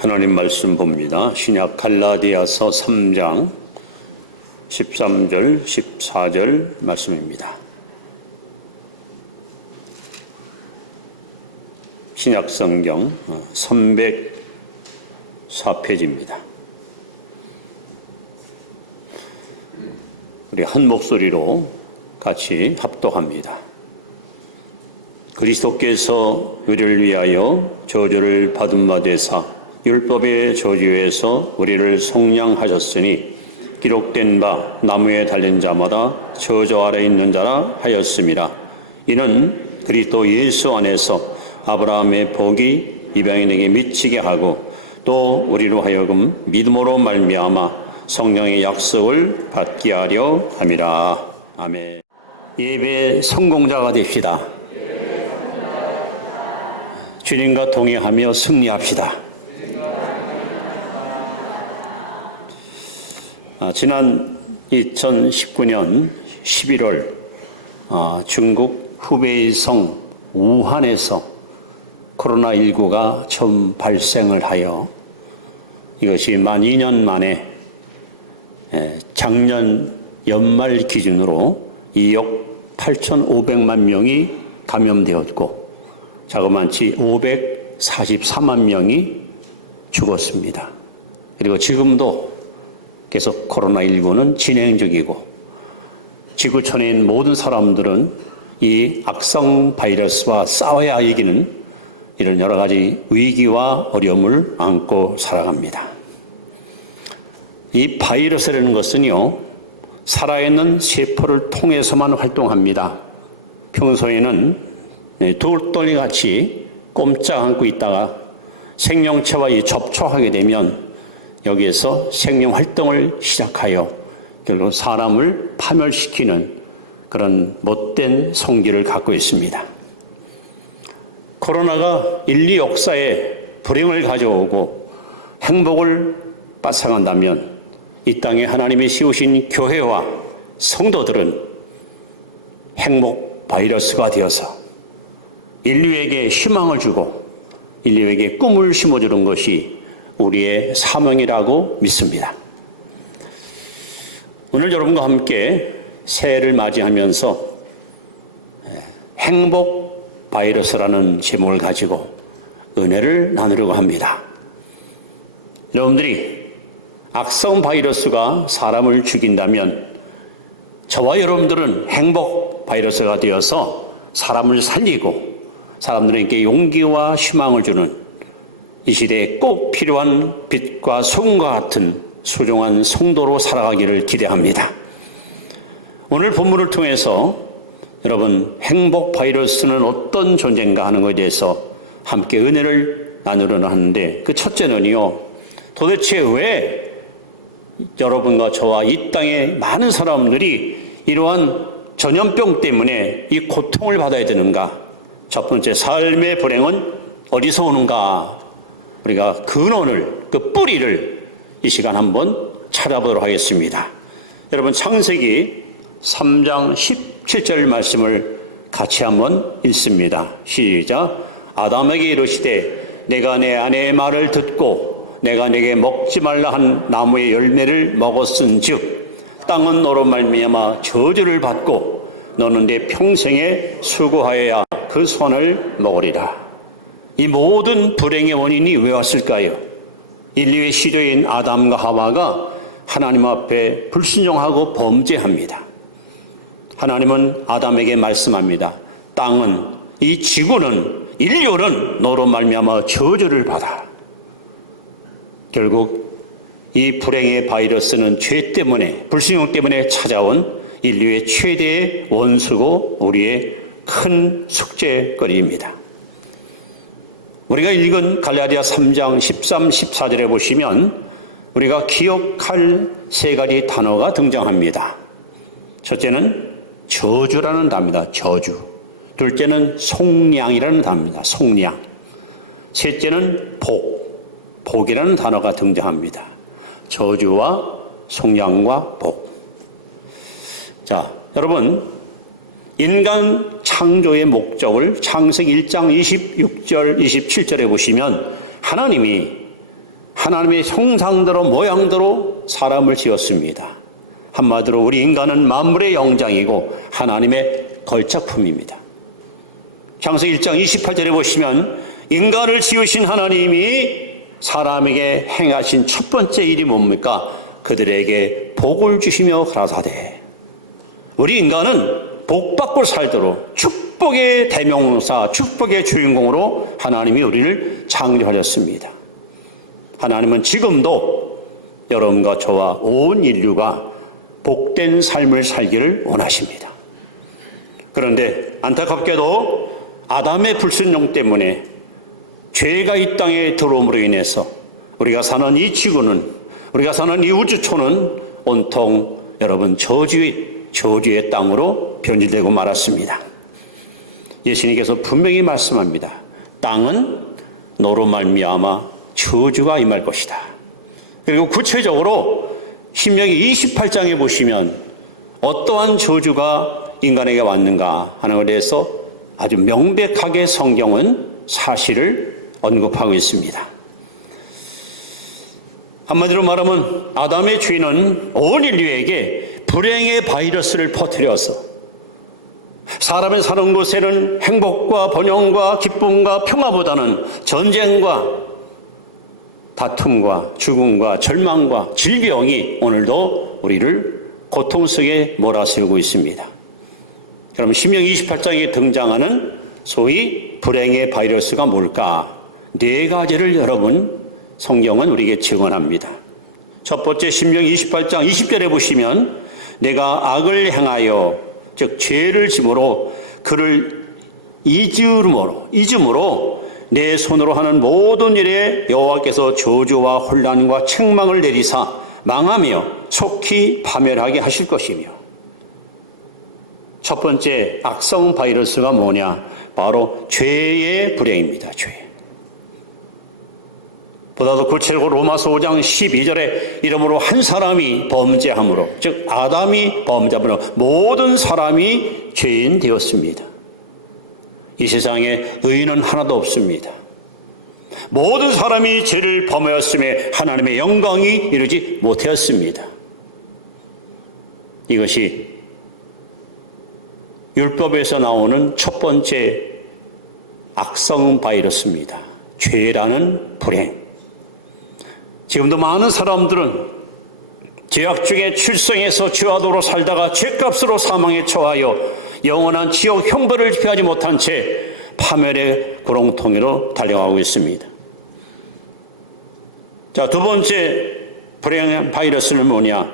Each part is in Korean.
하나님 말씀 봅니다. 신약 갈라디아서 3장 13절, 14절 말씀입니다. 신약 성경 304페이지입니다. 우리 한 목소리로 같이 합독합니다. 그리스도께서 우리를 위하여 저주를 받은 바 되사 율법의 저주에서 우리를 속량하셨으니 기록된 바 나무에 달린 자마다 저주 아래 있는 자라 하였음이라. 이는 그리스도 예수 안에서 아브라함의 복이 이방인에게 미치게 하고 또 우리로 하여금 믿음으로 말미암아 성령의 약속을 받게 하려 함이라. 아멘. 예배 성공자가 됩시다. 주님과 동행하며 승리합시다. 지난 2019년 11월 중국 후베이 성 우한에서 코로나19가 처음 발생을 하여 이것이 만 2년 만에 작년 연말 기준으로 2억 8,500만 명이 감염되었고 자그마치 543만 명이 죽었습니다. 그리고 지금도 계속 코로나19는 진행 중이고 지구촌에 있는 모든 사람들은 이 악성 바이러스와 싸워야 이기는 이런 여러 가지 위기와 어려움을 안고 살아갑니다. 이 바이러스라는 것은요, 살아있는 세포를 통해서만 활동합니다. 평소에는 돌덩이같이 꼼짝 않고 있다가 생명체와 접촉하게 되면 여기에서 생명 활동을 시작하여 결국 사람을 파멸시키는 그런 못된 성질을 갖고 있습니다. 코로나가 인류 역사에 불행을 가져오고 행복을 빠상한다면 이 땅에 하나님이 씌우신 교회와 성도들은 행복 바이러스가 되어서 인류에게 희망을 주고 인류에게 꿈을 심어주는 것이 우리의 사명이라고 믿습니다. 오늘 여러분과 함께 새해를 맞이하면서 행복 바이러스라는 제목을 가지고 은혜를 나누려고 합니다. 여러분들이 악성 바이러스가 사람을 죽인다면 저와 여러분들은 행복 바이러스가 되어서 사람을 살리고 사람들에게 용기와 희망을 주는 이 시대에 꼭 필요한 빛과 소금과 같은 소중한 성도로 살아가기를 기대합니다. 오늘 본문을 통해서 여러분 행복 바이러스는 어떤 존재인가 하는 것에 대해서 함께 은혜를 나누려는 하는데 그 첫째는요, 도대체 왜 여러분과 저와 이 땅의 많은 사람들이 이러한 전염병 때문에 이 고통을 받아야 되는가? 첫 번째, 삶의 불행은 어디서 오는가? 우리가 근원을, 그 뿌리를 이 시간 한번 찾아보도록 하겠습니다. 여러분 창세기 3장 17절 말씀을 같이 한번 읽습니다. 시작. 아담에게 이르시되 내가 내 아내의 말을 듣고 내가 내게 먹지 말라 한 나무의 열매를 먹었은즉 땅은 너로 말미암아 저주를 받고 너는 내 평생에 수고하여야 그 선을 먹으리라. 이 모든 불행의 원인이 왜 왔을까요? 인류의 시료인 아담과 하와가 하나님 앞에 불순종하고 범죄합니다. 하나님은 아담에게 말씀합니다. 땅은, 이 지구는, 인류는 너로 말미암아 저주를 받아. 결국 이 불행의 바이러스는 죄 때문에, 불순종 때문에 찾아온 인류의 최대의 원수고 우리의 큰 숙제거리입니다. 우리가 읽은 갈라디아 3장 13, 14절에 보시면 우리가 기억할 세 가지 단어가 등장합니다. 첫째는 저주라는 단어입니다. 저주. 둘째는 속량이라는 단어입니다. 속량. 셋째는 복. 복이라는 단어가 등장합니다. 저주와 속량과 복. 자, 여러분, 인간 창조의 목적을 창세기 1장 26절, 27절에 보시면 하나님이 하나님의 형상대로 모양대로 사람을 지었습니다. 한마디로 우리 인간은 만물의 영장이고 하나님의 걸작품입니다. 창세기 1장 28절에 보시면 인간을 지으신 하나님이 사람에게 행하신 첫 번째 일이 뭡니까? 그들에게 복을 주시며 가라사대. 우리 인간은 복 받고 살도록 축복의 대명사, 축복의 주인공으로 하나님이 우리를 창조하셨습니다. 하나님은 지금도 여러분과 저와 온 인류가 복된 삶을 살기를 원하십니다. 그런데 안타깝게도 아담의 불순종 때문에 죄가 이 땅에 들어옴으로 인해서 우리가 사는 이 지구는, 우리가 사는 이 우주초는 온통 여러분 저주의 땅으로 변질되고 말았습니다. 예수님께서 분명히 말씀합니다. 땅은 너로 말미암아 저주가 임할 것이다. 그리고 구체적으로 신명기 28장에 보시면 어떠한 저주가 인간에게 왔는가 하는 것에 대해서 아주 명백하게 성경은 사실을 언급하고 있습니다. 한마디로 말하면 아담의 죄는 온 인류에게 불행의 바이러스를 퍼뜨려서 사람의 사는 곳에는 행복과 번영과 기쁨과 평화보다는 전쟁과 다툼과 죽음과 절망과 질병이 오늘도 우리를 고통 속에 몰아세우고 있습니다. 그럼 신명기 28장에 등장하는 소위 불행의 바이러스가 뭘까? 네 가지를 여러분 성경은 우리에게 증언합니다. 첫 번째 신명기 28장 20절에 보시면 내가 악을 행하여 즉 죄를 짐으로 그를 잊음으로 내 손으로 하는 모든 일에 여호와께서 저주와 혼란과 책망을 내리사 망하며 속히 파멸하게 하실 것이며, 첫 번째 악성 바이러스가 뭐냐? 바로 죄의 불행입니다. 죄. 보다도 구체적으로 로마서 5장 12절에 이러므로 한 사람이 범죄함으로, 즉 아담이 범죄함으로 모든 사람이 죄인 되었습니다. 이 세상에 의인은 하나도 없습니다. 모든 사람이 죄를 범하였음에 하나님의 영광이 이루지 못하였습니다. 이것이 율법에서 나오는 첫 번째 악성 바이러스입니다. 죄라는 불행. 지금도 많은 사람들은 죄악 중에 출생해서 죄와도로 살다가 죄값으로 사망에 처하여 영원한 지옥 형벌을 피하지 못한 채 파멸의 구렁텅이로 달려가고 있습니다. 자, 두 번째 불행한 바이러스는 뭐냐?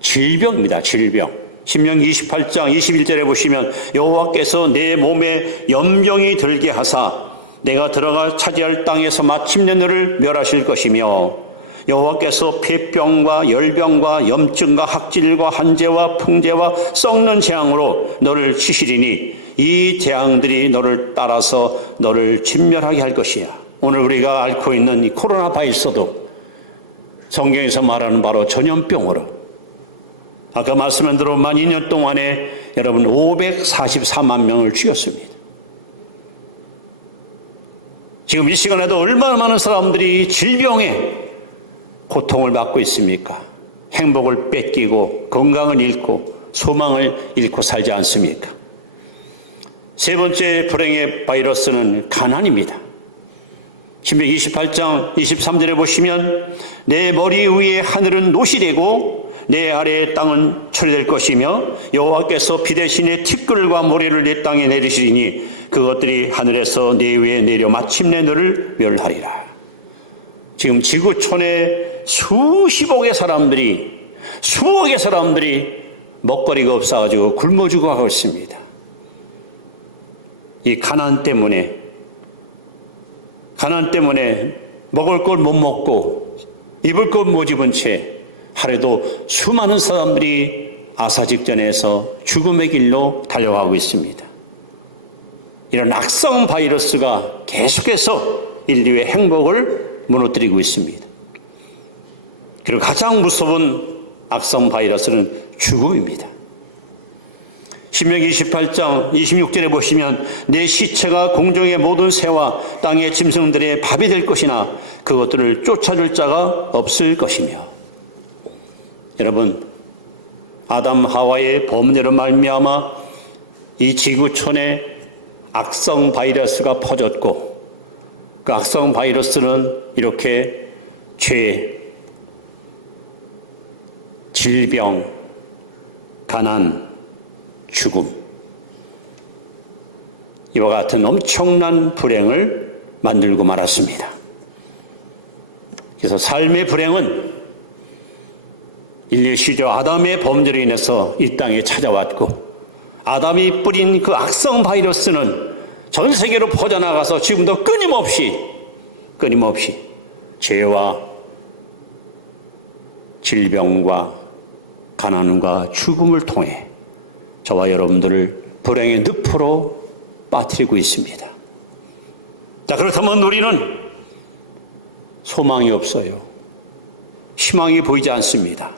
질병입니다. 질병. 신명기 28장 21절에 보시면 여호와께서 내 몸에 염병이 들게 하사 내가 들어가 차지할 땅에서 마침내 너를 멸하실 것이며, 여호와께서 폐병과 열병과 염증과 학질과 한재와 풍재와 썩는 재앙으로 너를 치시리니 이 재앙들이 너를 따라서 너를 진멸하게 할 것이야. 오늘 우리가 앓고 있는 이 코로나 바이러스도 성경에서 말하는 바로 전염병으로, 아까 말씀한 대로 만 2년 동안에 여러분 544만 명을 죽였습니다. 지금 이 시간에도 얼마나 많은 사람들이 질병에 고통을 받고 있습니까? 행복을 뺏기고 건강을 잃고 소망을 잃고 살지 않습니까? 세 번째 불행의 바이러스는 가난입니다. 신명기 28장 23절에 보시면 내 머리 위에 하늘은 노시 되고 내 아래의 땅은 철될 것이며 여호와께서 비 대신에 티끌과 모래를 내 땅에 내리시리니 그것들이 하늘에서 내 위에 내려 마침내 너를 멸하리라. 지금 지구촌에 수십억의 사람들이, 수억의 사람들이 먹거리가 없어가지고 굶어 죽어가고 있습니다. 이 가난 때문에 먹을 걸 못 먹고 입을 것 못 입은 채 하루에도 수많은 사람들이 아사직전에서 죽음의 길로 달려가고 있습니다. 이런 악성 바이러스가 계속해서 인류의 행복을 무너뜨리고 있습니다. 그리고 가장 무서운 악성 바이러스는 죽음입니다. 신명기 28장 26절에 보시면 내 시체가 공중의 모든 새와 땅의 짐승들의 밥이 될 것이나 그것들을 쫓아줄 자가 없을 것이며. 여러분, 아담 하와의 범죄로 말미암아 이 지구촌에 악성 바이러스가 퍼졌고, 그 악성 바이러스는 이렇게 죄, 질병, 가난, 죽음, 이와 같은 엄청난 불행을 만들고 말았습니다. 그래서 삶의 불행은 인류 시조 아담의 범죄로 인해서 이 땅에 찾아왔고, 아담이 뿌린 그 악성 바이러스는 전 세계로 퍼져나가서 지금도 끊임없이 죄와 질병과 가난과 죽음을 통해 저와 여러분들을 불행의 늪으로 빠뜨리고 있습니다. 자, 그렇다면 우리는 소망이 없어요. 희망이 보이지 않습니다.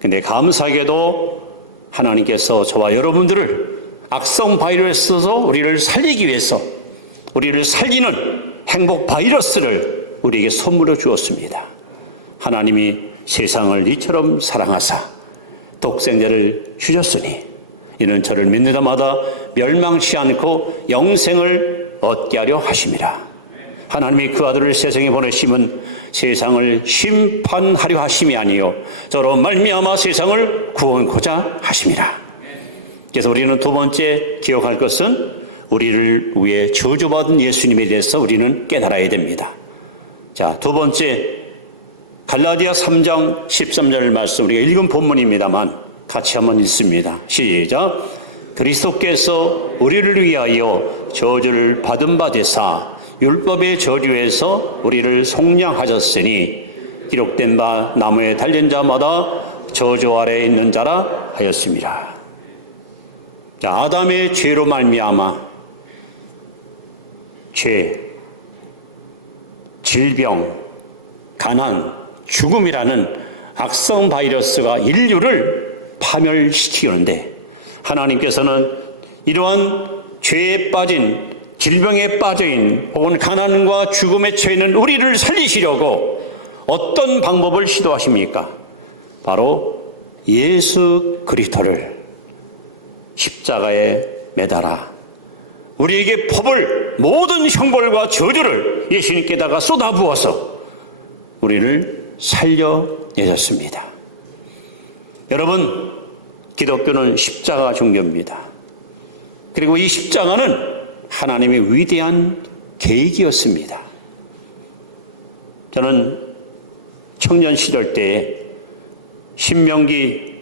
근데 감사하게도 하나님께서 저와 여러분들을 악성 바이러스에서 우리를 살리기 위해서 우리를 살리는 행복 바이러스를 우리에게 선물로 주었습니다. 하나님이 세상을 이처럼 사랑하사 독생자를 주셨으니 이는 저를 믿는 자마다 멸망치 않고 영생을 얻게 하려 하심이라. 하나님이 그 아들을 세상에 보내심은 세상을 심판하려 하심이 아니요 저로 말미암아 세상을 구원하고자 하심이라. 그래서 우리는 두 번째 기억할 것은 우리를 위해 저주받은 예수님에 대해서 우리는 깨달아야 됩니다. 자, 두 번째, 갈라디아 3장 13절 말씀, 우리가 읽은 본문입니다만 같이 한번 읽습니다. 시작. 그리스도께서 우리를 위하여 저주를 받은 바 되사 율법의 저주에서 우리를 속량하셨으니 기록된 바 나무에 달린 자마다 저주 아래에 있는 자라 하였습니다. 자, 아담의 죄로 말미암아 죄, 질병, 가난, 죽음이라는 악성 바이러스가 인류를 파멸시키는데, 하나님께서는 이러한 죄에 빠진, 질병에 빠져있는 혹은 가난과 죽음에 처해있는 우리를 살리시려고 어떤 방법을 시도하십니까? 바로 예수 그리스도를 십자가에 매달아 우리에게 퍼볼 모든 형벌과 저주를 예수님께다가 쏟아부어서 우리를 살려내셨습니다. 여러분, 기독교는 십자가 종교입니다. 그리고 이 십자가는 하나님의 위대한 계획이었습니다. 저는 청년 시절 때에 신명기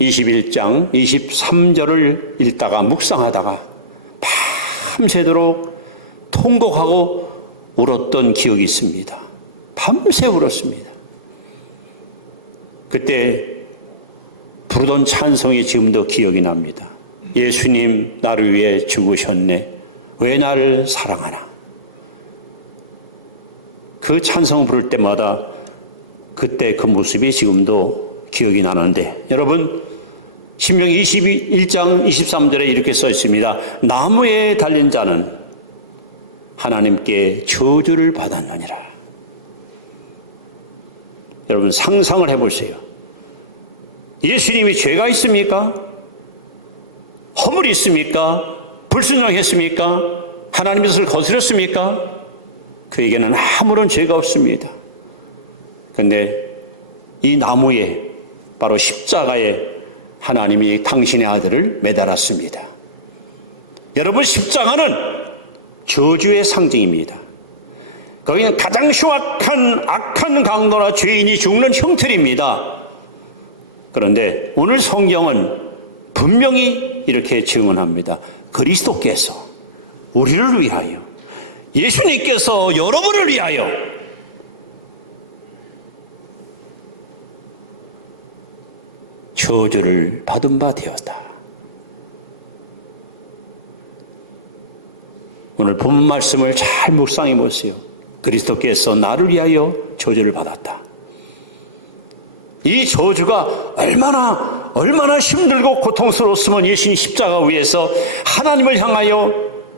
21장 23절을 읽다가 묵상하다가 밤새도록 통곡하고 울었던 기억이 있습니다. 밤새 울었습니다. 그때 부르던 찬송이 지금도 기억이 납니다. 예수님 나를 위해 죽으셨네. 왜 나를 사랑하나. 그 찬송 부를 때마다 그때 그 모습이 지금도 기억이 나는데, 여러분, 신명기 21장 23절에 이렇게 써 있습니다. 나무에 달린 자는 하나님께 저주를 받았느니라. 여러분, 상상을 해보세요. 예수님이 죄가 있습니까? 허물이 있습니까? 불순종했습니까? 하나님의 뜻을 거스렸습니까? 그에게는 아무런 죄가 없습니다. 그런데 이 나무에, 바로 십자가에 하나님이 당신의 아들을 매달았습니다. 여러분, 십자가는 저주의 상징입니다. 거기는 가장 흉악한 악한 강도나 죄인이 죽는 형틀입니다. 그런데 오늘 성경은 분명히 이렇게 증언합니다. 그리스도께서 우리를 위하여, 예수님께서 여러분을 위하여 저주를 받은 바 되었다. 오늘 본문 말씀을 잘 묵상해 보세요. 그리스도께서 나를 위하여 저주를 받았다. 이 저주가 얼마나 얼마나 힘들고 고통스러웠으면 예수님 십자가 위에서 하나님을 향하여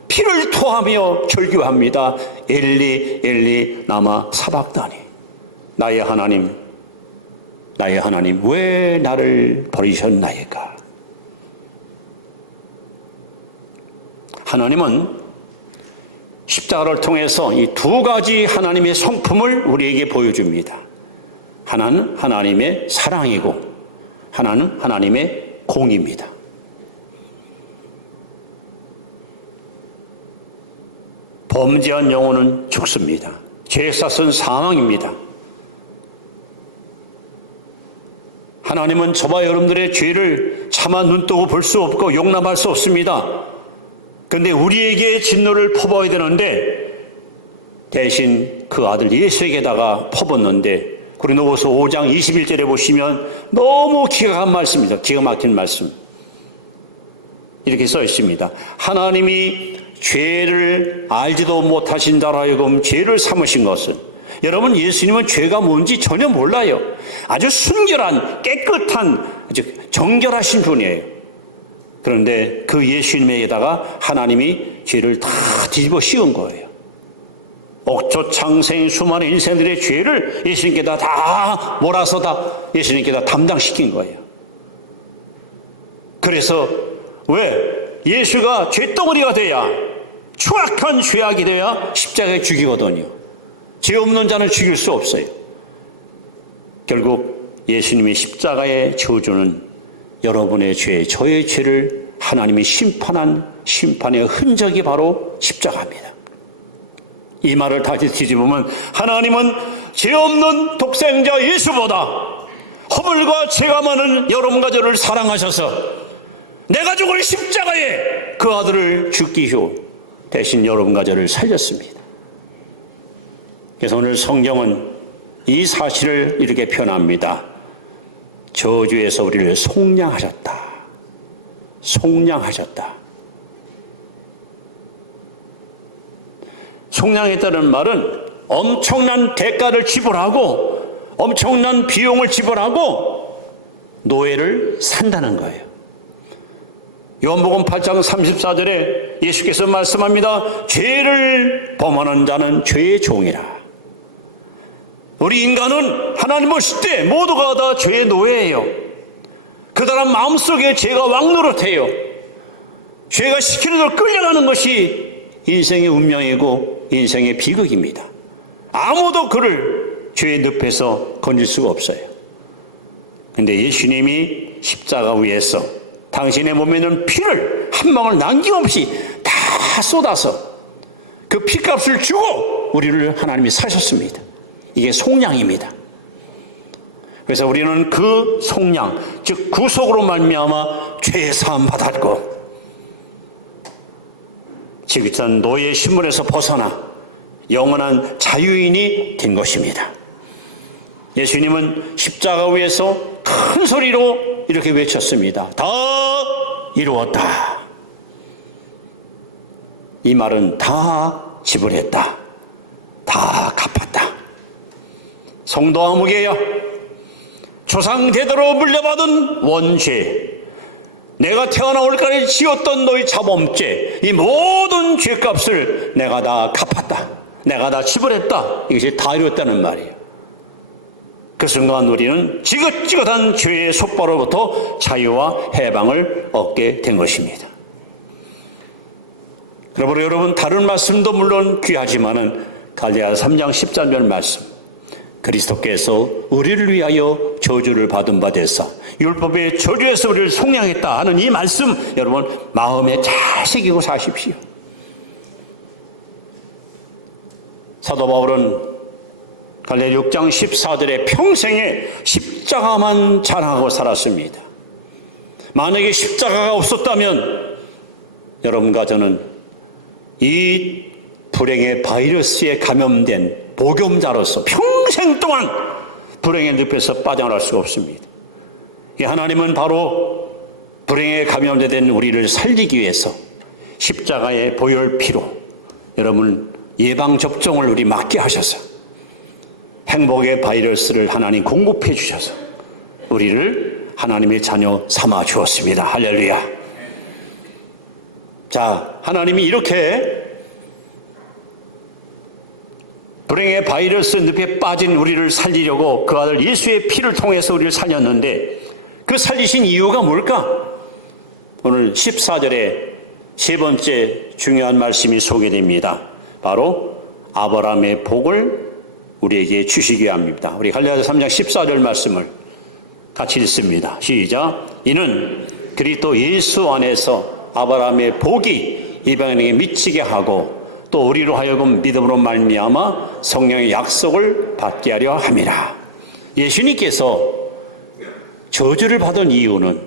피를 토하며 절규합니다. 엘리 엘리 라마 사박다니. 나의 하나님 왜 나를 버리셨나이까. 하나님은 십자가를 통해서 이 두 가지 하나님의 성품을 우리에게 보여줍니다. 하나는 하나님의 사랑이고 하나는 하나님의 공의입니다. 범죄한 영혼은 죽습니다. 죄사은 사망입니다. 하나님은 저와 여러분들의 죄를 차마 눈뜨고 볼 수 없고 용납할 수 없습니다. 그런데 우리에게 진노를 퍼부어야 되는데 대신 그 아들 예수에게다가 퍼붓는데 고린도후서 5장 21절에 보시면 너무 기가 막힌 말씀입니다. 기가 막힌 말씀. 이렇게 써 있습니다. 하나님이 죄를 알지도 못하신 자로 하여금 죄를 삼으신 것은, 여러분 예수님은 죄가 뭔지 전혀 몰라요. 아주 순결한 깨끗한 아주 정결하신 분이에요. 그런데 그 예수님에게다가 하나님이 죄를 다 뒤집어 씌운 거예요. 옥조창생 수많은 인생들의 죄를 예수님께다 다 몰아서 다 예수님께다 담당시킨 거예요. 그래서 왜 예수가 죄덩어리가 돼야, 추악한 죄악이 돼야 십자가에 죽이거든요. 죄 없는 자는 죽일 수 없어요. 결국 예수님의 십자가의 저주는 여러분의 죄, 저의 죄를 하나님이 심판한 심판의 흔적이 바로 십자가입니다. 이 말을 다시 뒤집으면 하나님은 죄 없는 독생자 예수보다 허물과 죄가 많은 여러분과 저를 사랑하셔서 내가 죽을 십자가에 그 아들을 죽기로 대신 여러분과 저를 살렸습니다. 그래서 오늘 성경은 이 사실을 이렇게 표현합니다. 저주에서 우리를 속량하셨다. 속량하셨다. 속량했다는 말은 엄청난 대가를 지불하고 엄청난 비용을 지불하고 노예를 산다는 거예요. 요한복음 8장 34절에 예수께서 말씀합니다. 죄를 범하는 자는 죄의 종이라. 우리 인간은 하나님 보실 때 모두가 다 죄의 노예예요. 그 사람 마음속에 죄가 왕노릇해요. 죄가 시키는 대로 끌려가는 것이 인생의 운명이고 인생의 비극입니다. 아무도 그를 죄의 늪에서 건질 수가 없어요. 그런데 예수님이 십자가 위에서 당신의 몸에 있는 피를 한 방울 남김없이 다 쏟아서 그 피값을 주고 우리를 하나님이 사셨습니다. 이게 속량입니다. 그래서 우리는 그 속량, 즉 구속으로 말미암아 죄 사함 받았고 지극한 노예의 신분에서 벗어나 영원한 자유인이 된 것입니다. 예수님은 십자가 위에서 큰 소리로 이렇게 외쳤습니다. 다 이루었다. 이 말은 다 지불했다. 다 갚았다. 성도 아무개여, 조상 대대로 물려받은 원죄, 내가 태어나올 까지 지었던 너희 자범죄, 이 모든 죄값을 내가 다 갚았다. 내가 다 지불했다. 이것이 다 이루었다는 말이에요. 그 순간 우리는 지긋지긋한 죄의 속바로부터 자유와 해방을 얻게 된 것입니다. 그러므로 여러분, 다른 말씀도 물론 귀하지만은 갈라디아 3장 10절 말씀, 그리스도께서 우리를 위하여 저주를 받은 바 되사 율법의 저주에서 우리를 속량했다 하는 이 말씀, 여러분 마음에 잘 새기고 사십시오. 사도 바울은 갈라디아 6장 14절에 평생에 십자가만 자랑하고 살았습니다. 만약에 십자가가 없었다면 여러분과 저는 이 불행의 바이러스에 감염된 복음자로서 평생 동안 불행의 늪에서 빠져나갈 수가 없습니다. 하나님은 바로 불행에 감염된 우리를 살리기 위해서 십자가의 보혈피로 여러분 예방접종을 우리 맞게 하셔서 행복의 바이러스를 하나님 공급해 주셔서 우리를 하나님의 자녀 삼아 주었습니다. 할렐루야. 자, 하나님이 이렇게 불행의 바이러스 늪에 빠진 우리를 살리려고 그 아들 예수의 피를 통해서 우리를 살렸는데, 그 살리신 이유가 뭘까? 오늘 14절에 세 번째 중요한 말씀이 소개됩니다. 바로 아브라함의 복을 우리에게 주시기 합니다. 우리 갈라디아서 3장 14절 말씀을 같이 읽습니다. 시작. 이는 그리스도 예수 안에서 아브라함의 복이 이방인에게 미치게 하고 또 우리로 하여금 믿음으로 말미암아 성령의 약속을 받게 하려 함이라. 예수님께서 저주를 받은 이유는,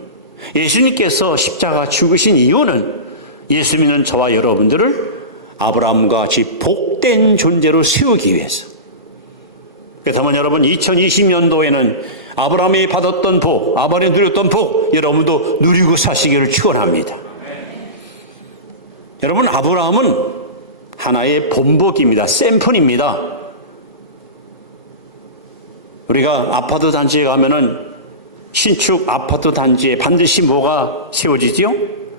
예수님께서 십자가 죽으신 이유는 예수 믿는 저와 여러분들을 아브라함과 같이 복된 존재로 세우기 위해서. 그렇다면 여러분, 2020년도에는 아브라함이 받았던 복, 아브라함이 누렸던 복, 여러분도 누리고 사시기를 축원합니다. 여러분, 아브라함은 하나의 본보기입니다. 샘플입니다. 우리가 아파트 단지에 가면은 신축 아파트 단지에 반드시 뭐가 세워지지요?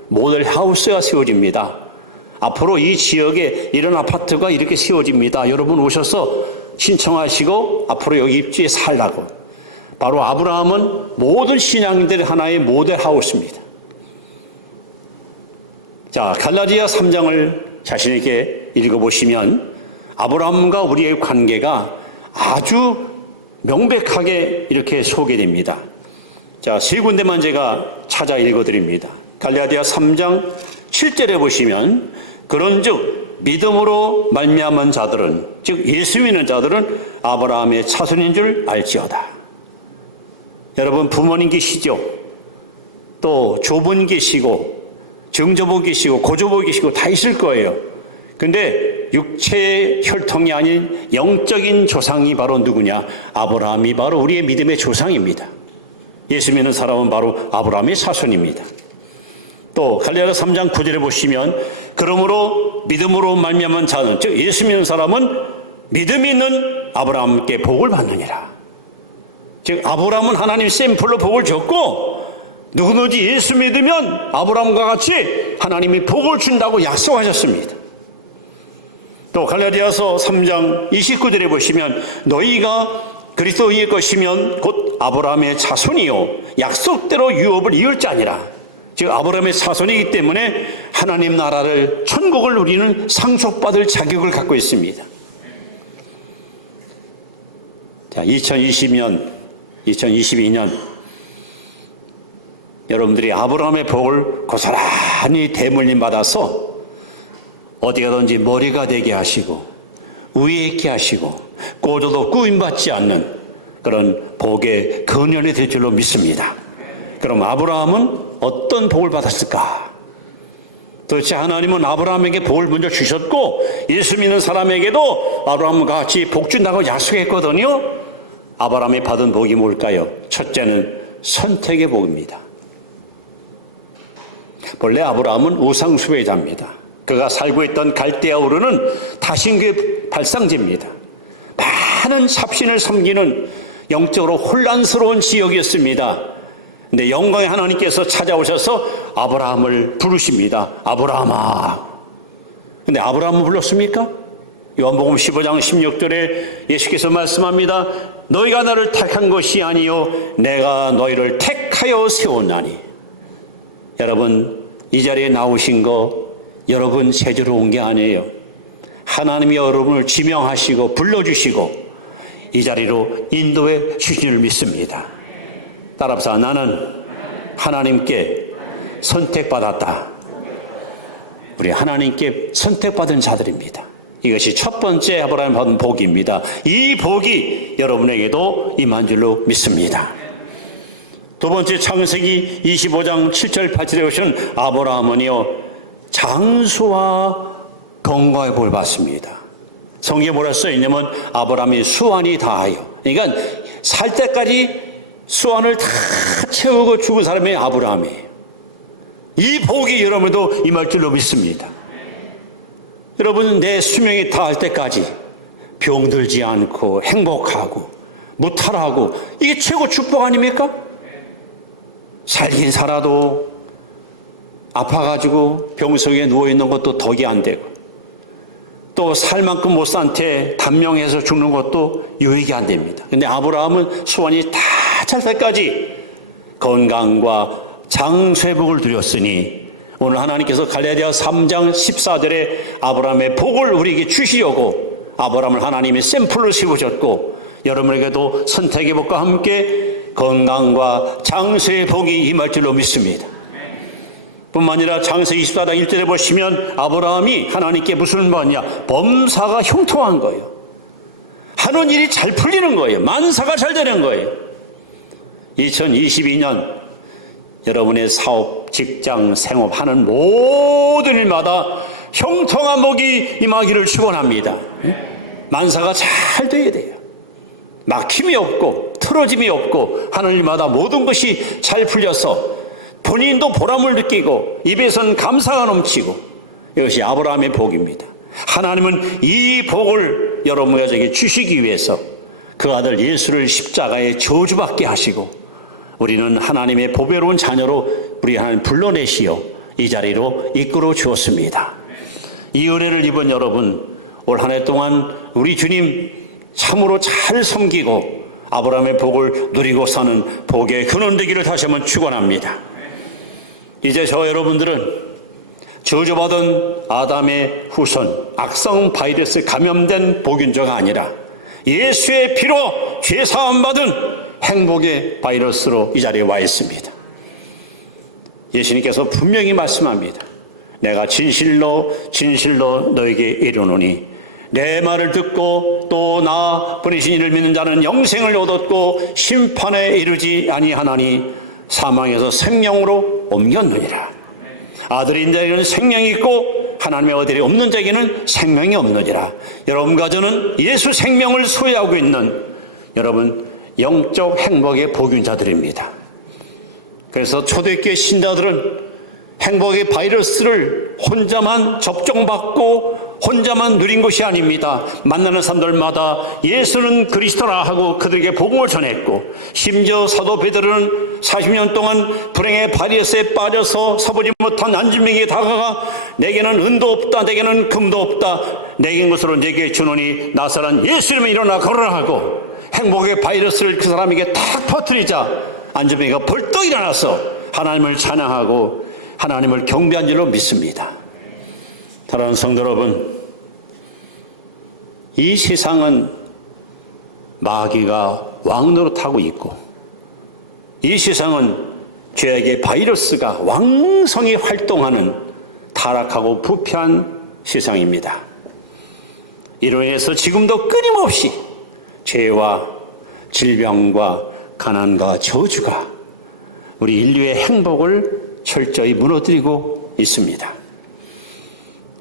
모델 하우스가 세워집니다. 앞으로 이 지역에 이런 아파트가 이렇게 세워집니다. 여러분 오셔서 신청하시고 앞으로 여기 입주해 살라고. 바로 아브라함은 모든 신앙인들의 하나의 모델 하우스입니다. 자, 갈라디아 3장을 자신에게 읽어보시면 아브라함과 우리의 관계가 아주 명백하게 이렇게 소개됩니다. 자, 세 군데만 제가 찾아 읽어드립니다. 갈라디아 3장 7절에 보시면 그런즉 믿음으로 말미암은 자들은, 즉 예수 믿는 자들은 아브라함의 자손인 줄 알지어다. 여러분, 부모님 계시죠? 또 조분 계시고 정조부 계시고 고조부 계시고 다 있을 거예요. 근데 육체의 혈통이 아닌 영적인 조상이 바로 누구냐? 아브라함이 바로 우리의 믿음의 조상입니다. 예수 믿는 사람은 바로 아브라함의 자손입니다. 또 갈라디아 3장 9절에 보시면 그러므로 믿음으로 말미암은 자는, 즉 예수 믿는 사람은 믿음이 있는 아브라함께 복을 받느니라. 즉 아브라함은 하나님 샘플로 복을 줬고, 누구든지 예수 믿으면 아브라함과 같이 하나님이 복을 준다고 약속하셨습니다. 또 갈라디아서 3장 29절에 보시면 너희가 그리스도의 것이면 곧 아브라함의 자손이요 약속대로 유업을 이을 자니라. 즉 아브라함의 자손이기 때문에 하나님 나라를, 천국을 우리는 상속받을 자격을 갖고 있습니다. 자, 2020년, 2022년 여러분들이 아브라함의 복을 고스란히 대물림 받아서 어디 가든지 머리가 되게 하시고 위에 있게 하시고 꽂아도 꾸임받지 않는 그런 복의 근원이 될 줄로 믿습니다. 그럼 아브라함은 어떤 복을 받았을까? 도대체 하나님은 아브라함에게 복을 먼저 주셨고 예수 믿는 사람에게도 아브라함과 같이 복 준다고 약속했거든요. 아브라함이 받은 복이 뭘까요? 첫째는 선택의 복입니다. 본래 아브라함은 우상 숭배자입니다. 그가 살고 있던 갈대아 우르는 다신교의 발상지입니다. 많은 삽신을 섬기는 영적으로 혼란스러운 지역이었습니다. 근데 영광의 하나님께서 찾아오셔서 아브라함을 부르십니다. 아브라함아. 근데 아브라함을 불렀습니까? 요한복음 15장 16절에 예수께서 말씀합니다. 너희가 나를 택한 것이 아니요 내가 너희를 택하여 세웠나니. 여러분, 이 자리에 나오신 거 여러분 세주로 온 게 아니에요. 하나님이 여러분을 지명하시고 불러주시고 이 자리로 인도해 주신 줄 믿습니다. 따라서 나는 하나님께 선택받았다. 우리 하나님께 선택받은 자들입니다. 이것이 첫 번째 아브라함이 받은 복입니다. 이 복이 여러분에게도 임한 줄로 믿습니다. 두 번째, 창세기 25장 7절 8절에 보시면 아브라함은요 장수와 건강의 복을 받습니다. 성경에 뭐라 써있냐면 아브라함이 수완이 다하여, 그러니까 살 때까지 수완을 다 채우고 죽은 사람이 아브라함이에요. 이 복이 여러분도 임할 줄로 믿습니다. 여러분, 내 수명이 다할 때까지 병들지 않고 행복하고 무탈하고, 이게 최고 축복 아닙니까? 살긴 살아도 아파가지고 병석에 누워있는 것도 덕이 안 되고, 또 살 만큼 못 산 채 단명해서 죽는 것도 유익이 안 됩니다. 근데 아브라함은 소원이 다 찰 때까지 건강과 장쇠복을 누렸으니, 오늘 하나님께서 갈라디아 3장 14절에 아브라함의 복을 우리에게 주시려고 아브라함을 하나님이 샘플로 세우셨고, 여러분에게도 선택의 복과 함께 건강과 장쇠의 복이 임할 줄로 믿습니다. 뿐만 아니라 창세기 24장 1절에 보시면 아브라함이 하나님께 무슨 말이냐, 범사가 형통한 거예요. 하는 일이 잘 풀리는 거예요. 만사가 잘 되는 거예요. 2022년 여러분의 사업, 직장, 생업하는 모든 일마다 형통한 복이 임하기를 축원합니다. 만사가 잘 돼야 돼요. 막힘이 없고 틀어짐이 없고 하는 일마다 모든 것이 잘 풀려서 본인도 보람을 느끼고 입에선 감사가 넘치고, 이것이 아브라함의 복입니다. 하나님은 이 복을 여러분과 저에게 주시기 위해서 그 아들 예수를 십자가에 저주받게 하시고, 우리는 하나님의 보배로운 자녀로 우리 하나님 불러내시어 이 자리로 이끌어 주었습니다. 이 은혜를 입은 여러분, 올 한 해 동안 우리 주님 참으로 잘 섬기고 아브라함의 복을 누리고 사는 복의 근원 되기를 다시 한번 축원합니다. 이제 저 여러분들은 저주받은 아담의 후손, 악성 바이러스 감염된 복균자가 아니라 예수의 피로 죄사함 받은 행복의 바이러스로 이 자리에 와 있습니다. 예수님께서 분명히 말씀합니다. 내가 진실로 진실로 너에게 이르노니 내 말을 듣고 또 나 보내신 이를 믿는 자는 영생을 얻었고 심판에 이르지 아니하나니 사망에서 생명으로 옮겼느니라. 아들인 자에게는 생명이 있고 하나님의 아들이 없는 자에게는 생명이 없느니라. 여러분과 저는 예수 생명을 소유하고 있는 여러분 영적 행복의 복균자들입니다. 그래서 초대교회 신자들은 행복의 바이러스를 혼자만 접종받고 혼자만 누린 것이 아닙니다. 만나는 사람들마다 예수는 그리스도라 하고 그들에게 복음을 전했고, 심지어 사도 베드로는 40년 동안 불행의 바이러스에 빠져서 서보지 못한 안진뱅이에 다가가 내게는 은도 없다, 내게는 금도 없다, 내게 것으로 내게 주노니 나사란 예수 이름에 일어나 걸어라 하고 행복의 바이러스를 그 사람에게 탁 퍼뜨리자 안진뱅이가 벌떡 일어나서 하나님을 찬양하고 하나님을 경배한 줄로 믿습니다. 사랑하는 성도 여러분, 이 세상은 마귀가 왕노릇하고 있고, 이 세상은 죄악의 바이러스가 왕성히 활동하는 타락하고 부패한 세상입니다. 이로 인해서 지금도 끊임없이 죄와 질병과 가난과 저주가 우리 인류의 행복을 철저히 무너뜨리고 있습니다.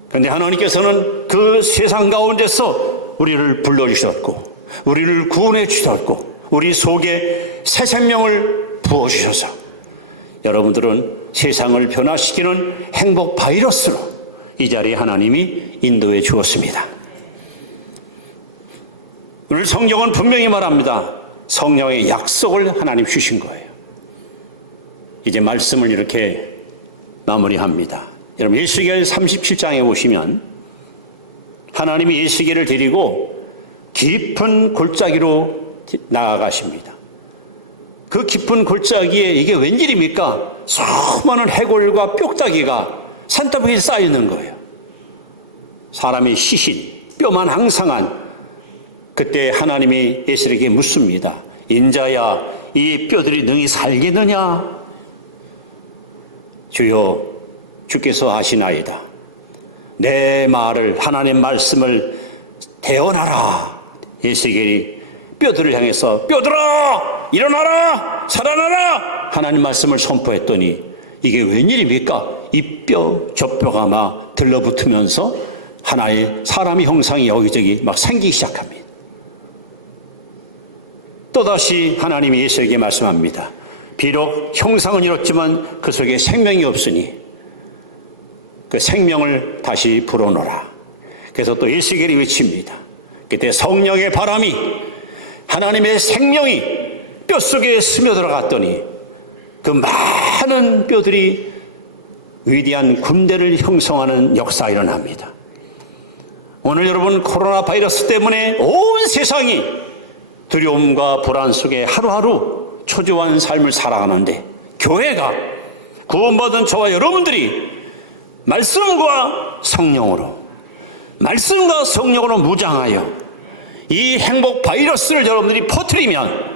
그런데 하나님께서는 그 세상 가운데서 우리를 불러주셨고 우리를 구원해 주셨고 우리 속에 새 생명을 부어주셔서 여러분들은 세상을 변화시키는 행복 바이러스로 이 자리에 하나님이 인도해 주었습니다. 오늘 성경은 분명히 말합니다. 성령의 약속을 하나님 주신 거예요. 이제 말씀을 이렇게 마무리합니다. 여러분 예수계를 37장에 보시면 하나님이 예수계를 데리고 깊은 골짜기로 나아가십니다. 그 깊은 골짜기에 이게 웬일입니까? 수많은 해골과 뼈다귀가 산더미에 쌓여있는 거예요. 사람의 시신, 뼈만 항상한. 그때 하나님이 예수에게 묻습니다. 인자야, 이 뼈들이 능히 살겠느냐? 주여, 주께서 아시나이다. 내 말을, 하나님 말씀을 대언하라. 예수에게 뼈들을 향해서 뼈들아 일어나라 살아나라 하나님 말씀을 선포했더니 이게 웬일입니까? 이 뼈 저 뼈가 막 들러붙으면서 하나의 사람의 형상이 여기저기 막 생기기 시작합니다. 또다시 하나님이 예수에게 말씀합니다. 비록 형상은 이렇지만 그 속에 생명이 없으니 그 생명을 다시 불어넣어라. 그래서 또 예수에게 외칩니다. 그때 성령의 바람이 하나님의 생명이 뼛속에 스며들어갔더니 그 많은 뼈들이 위대한 군대를 형성하는 역사가 일어납니다. 오늘 여러분, 코로나 바이러스 때문에 온 세상이 두려움과 불안 속에 하루하루 초조한 삶을 살아가는데, 교회가, 구원받은 저와 여러분들이 말씀과 성령으로 무장하여 이 행복 바이러스를 여러분들이 퍼뜨리면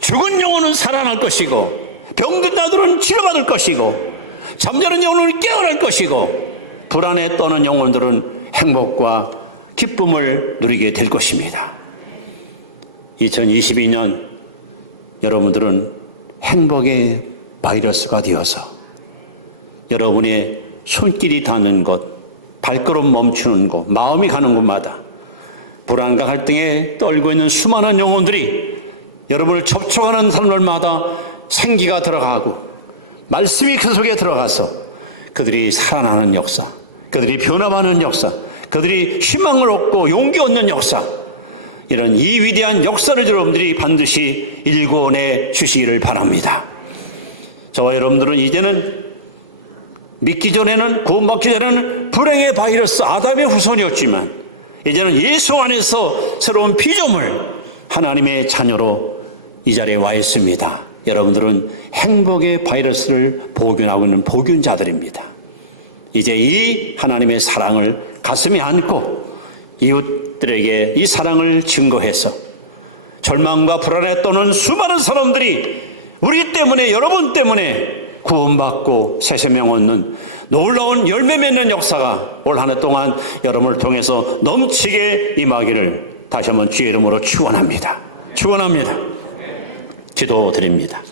죽은 영혼은 살아날 것이고, 병든 자들은 치료받을 것이고, 잠자는 영혼은 깨어날 것이고, 불안에 떠는 영혼들은 행복과 기쁨을 누리게 될 것입니다. 2022년 여러분들은 행복의 바이러스가 되어서 여러분의 손길이 닿는 곳, 발걸음 멈추는 곳, 마음이 가는 곳마다 불안과 갈등에 떨고 있는 수많은 영혼들이 여러분을 접촉하는 사람들마다 생기가 들어가고 말씀이 그 속에 들어가서 그들이 살아나는 역사, 그들이 변화하는 역사, 그들이 희망을 얻고 용기 얻는 역사, 이런 이 위대한 역사를 여러분들이 반드시 일궈내 주시기를 바랍니다. 저와 여러분들은 이제는 믿기 전에는, 구원받기 전에는 불행의 바이러스 아담의 후손이었지만, 이제는 예수 안에서 새로운 피조물 하나님의 자녀로 이 자리에 와 있습니다. 여러분들은 행복의 바이러스를 복균하고 있는 복균자들입니다. 이제 이 하나님의 사랑을 가슴에 안고 이웃들에게 이 사랑을 증거해서 절망과 불안에 떠는 수많은 사람들이 우리 때문에, 여러분 때문에 구원받고 새 생명 얻는 놀라운 열매 맺는 역사가 올 한 해 동안 여러분을 통해서 넘치게 임하기를 다시 한번 주의 이름으로 축원합니다. 축원합니다. 기도드립니다.